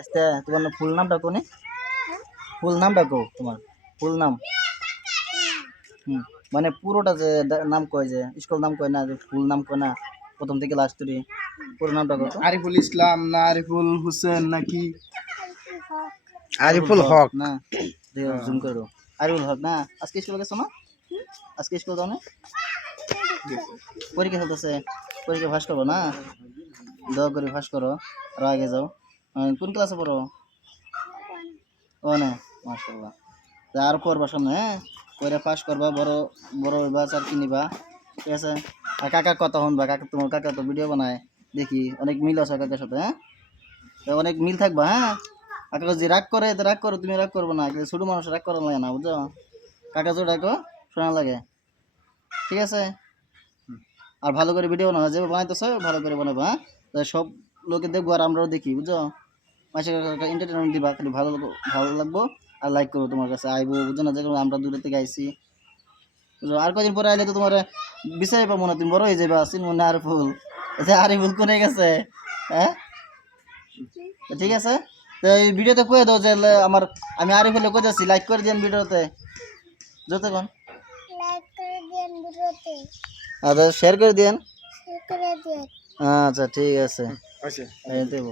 আচ্ছা তোমার ফুল নামটা কোনে? ফুল নামটা কো তোমার? ফুল নাম? হুম মানে পুরোটা যে নাম কয় যে স্কুল নাম কয় না যে ফুল নাম কয় না প্রথম থেকে লাস্ট অবধি পুরো নামটা কত? আরিফুল ইসলাম না আরিফুল হোসেন নাকি আরিফুল হক না জুম করে দাও। আরিফুল হক না? আজকে স্কুলে গেছো না? আজকে স্কুল যাও না? পরীক্ষা চলতেছে, পরীক্ষা ফাঁস করবো না? দোয়া করে ফাঁস করো আর আগে যাও। কোন ক্লাসে পড়ো? ও না মাশাআল্লাহ। তা আর পড়বা সামনে, হ্যাঁ পরে পাস করবা, বড় বড় হইবা, চাকরি নিবা, ঠিক আছে? আর কাকার কথা শুনবা, কাকা তোমার কাকা তো ভিডিও বানায় দেখি, অনেক মিল আছে কাকার সাথে, হ্যাঁ তো অনেক মিল থাকবা, হ্যাঁ কাকা যদি রাগ করে তো রাগ করো, তুমি রাগ করবো না, কিন্তু ছোট মানুষ রাগ করা লাগে না, বুঝছো? কাকা যদি রাখো শোনা লাগে, ঠিক আছে? আর ভালো করে ভিডিও বানাও, যেভাবে বানাইতেছো ভালো করে বানাবো, হ্যাঁ তো সব লোকে দেখবো আর আমরাও দেখি, বুঝছো? মাসে এন্টারটেনমেন্ট দিবা, খালি ভালো ভালো লাগবো আর লাইক করবো, তোমার কাছে আইবো, বুঝছো না? যেগুলো আমরা দূরে থেকে আইছি, বুঝছো? আর কদিন পরে আইলে তো তোমার বিচারে পাবো না, তুমি বড় হয়ে যাবে, আসিন মনে আর ফুল আর ফুল কোনে গেছে, হ্যাঁ ঠিক আছে? তো এই ভিডিওতে কয়ে দাও যে আমার আমি আরিফুলে কই যাচ্ছি, লাইক করে দিন ভিডিওতে যতক্ষণ, আচ্ছা শেয়ার করে দিন, আচ্ছা ঠিক আছে। আচ্ছা এই দেবো।